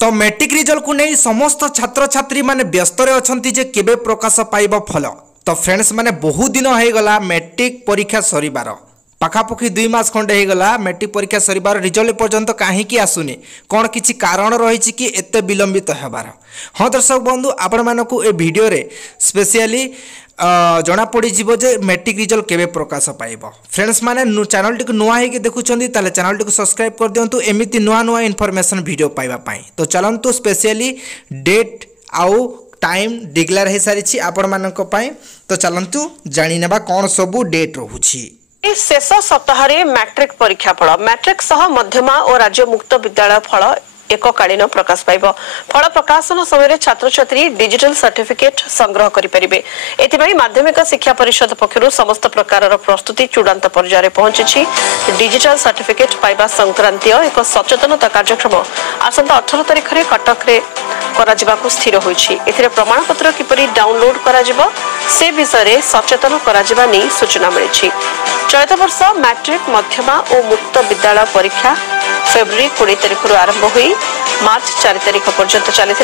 तो matric result को नहीं समस्त छात्र छात्री माने व्यस्त अछंती जे केबे प्रकाश पाइब फल। तो फ्रेंड्स माने बहुत दिन हो गला मैट्रिक परीक्षा सरीबार पाखापाखि 2 मास खंडे हो गला मैट्रिक परीक्षा सरीबार रिजल्ट पर्यंत कहीं आसुनी कौन किसी कारण रही कि एते विलंबित होबार। हाँ दर्शक बंधु आपण मानकु ए वीडियो रे स्पेशली जना पड़ी जीवो जे मैट्रिक रिजल्ट केबे प्रकाश पाइब। फ्रेंड्स माने चैनल टी नुआ होगी देखुंत ताले चैनल टी सब्सक्राइब कर दिंतु एमती नुआ नुआ इनफॉरमेशन वीडियो पाइबा पाई। तो चलंतु स्पेशली डेट आउ टाइम डिक्लेयर हो सारी आपण मानक पाई। तो चलंतु जानि नेबा कौन सबू डेट रहुछि। शेष सप्ताह मैट्रिक परीक्षा फल मैट्रिक सह मध्यमा और राज्य मुक्त विद्यालय फल एककालीन प्रकाश पाइब। फल प्रकाशन समय छात्र छात्री डिजिटल सर्टिफिकेट संग्रह करें। एथिपाई माध्यमिक शिक्षा परिषद पक्षरु समस्त प्रकार प्रस्तुति चूड़ांत पर्यायर पहुंची। डिजिटल सर्टिफिकेट पाइबा संक्रांतीय एक सचेतनता कार्यक्रम आसंता 18 तारिख में कटक रे कराजिबाकु स्थिर होईछि। एथिरे प्रमाणपत्र किपरि डाउनलोड कराजिबो से विषय सचेतन कराजिबा नै सूचना मिलिछि। चलित वर्ष मैट्रिक मध्यमा और मुक्त विद्यालय परीक्षा फेब्रुआरी 20 तारिख आरंभ हुई मार्च 4 तारिख पर्यंत चली।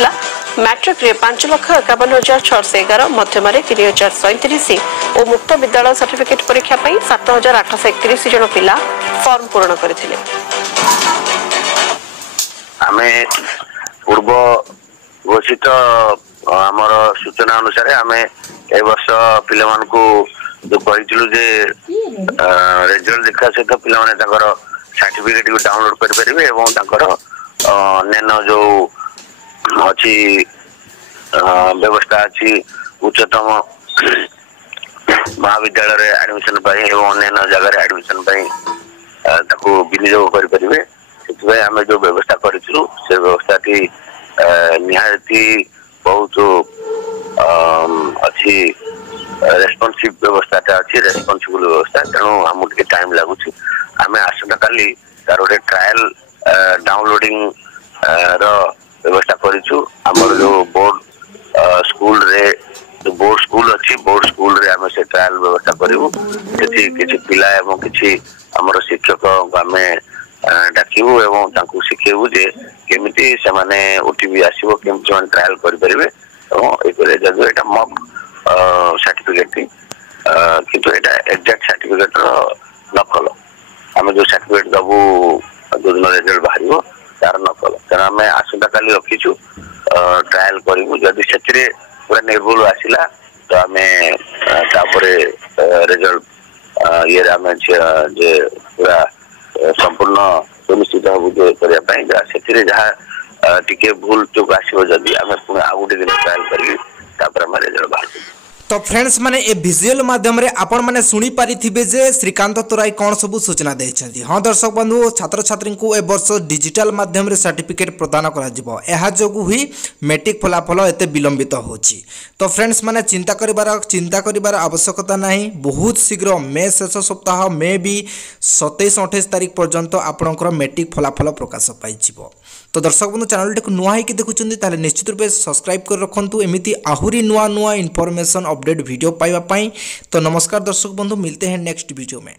मैट्रिक रे 5,51,611 मध्यम 3,037 और मुक्त विद्यालय सर्टिफिकेट परीक्षा 7,831 जन पिला फॉर्म पूर्ण करथिले। आमे पूर्व घोषित आमर सूचना अनुसार आमे ए वर्ष पिला मान को जो कहितलु जे रिजल्ट देखा सहित पिला माने ताकर सर्टिफिकेट को डाउनलोड कर परिबे एवं ताकर अन्य जो अच्छी व्यवस्था अच्छी उच्चतम महाविद्यालय रे एडमिशन पाई एवं अन्य जगह एडमिशन पाई ताको विनियोग कर परिबे। सेतबे आमे जो व्यवस्था करिछु से व्यवस्था टी निहायती बहुत अच्छी रेस्पॉन्सिव व्यवस्था अच्छी रेस्पॉन्सिबल व्यवस्था तेणु आमको टिके टाइम लगुच। आम आसंता काली तार गोटे ट्रायल डाउनलोडिंग व्यवस्था करिछु। हमर जो बोर्ड स्कूल रे जो बोर्ड स्कूल अच्छी बोर्ड स्कूल रे आम से ट्रायल व्यवस्था करिवु। सेठी किछि पिला एवं किछि हमर शिक्षक आम डाकिबु एवं तांकु शिखेबु जे केमिति से माने ओटीपी आसीबो केमिति माने ट्रायल करि परिबे एवं एकोरे जदो एटा मॉक सर्टिफिकेट किंतु एटा एग्जैक्ट सर्टिफिकेट नकल आम जो सर्टिफिकेट दबू जो दिन रिजल्ट बाहर तार नकल तेना आम आसंता काली रखीचु ट्रायल करूँ जदि से पूरा निर्भुल आसला तो आम रिजल्ट ये आम जे पूरा संपूर्ण सुनिश्चित हबू जे करने जहाँ टिके भूल चूक आसो जदि आम पुणी आउ गोटे दिन ट्रायल करें रिजल्ट बाहर। तो फ्रेंड्स माने ए विजुअल माध्यम रे आपण माने सुनी पारिथिबे जे श्रीकांत तोराई कौन सबू सूचना देछथि। हाँ दर्शक बंधु छात्र छात्री को ए वर्ष डिजिटल माध्यम रे सर्टिफिकेट प्रदान करा जिवो एहा जोगु हुई मैट्रिक फलाफल एते विलंबित होछि। तो फ्रेंड्स माने चिंता करिबार आवश्यकता नाही। बहुत शीघ्र मे शेष सप्ताह मे भी 27-28 तारिख पर्यंत आपणकर मैट्रिक फलाफल प्रकाश पाई जिवो। तो दर्शक बंधु चैनल टी नुआ होगी देखुंत ताले निश्चित रूप से सब्सक्राइब कर रखु एमती आहुरी नुआ नुआ इनफॉरमेशन अपडेट वीडियो पाइबा पाई। तो नमस्कार दर्शक बंधु मिलते हैं नेक्स्ट वीडियो में।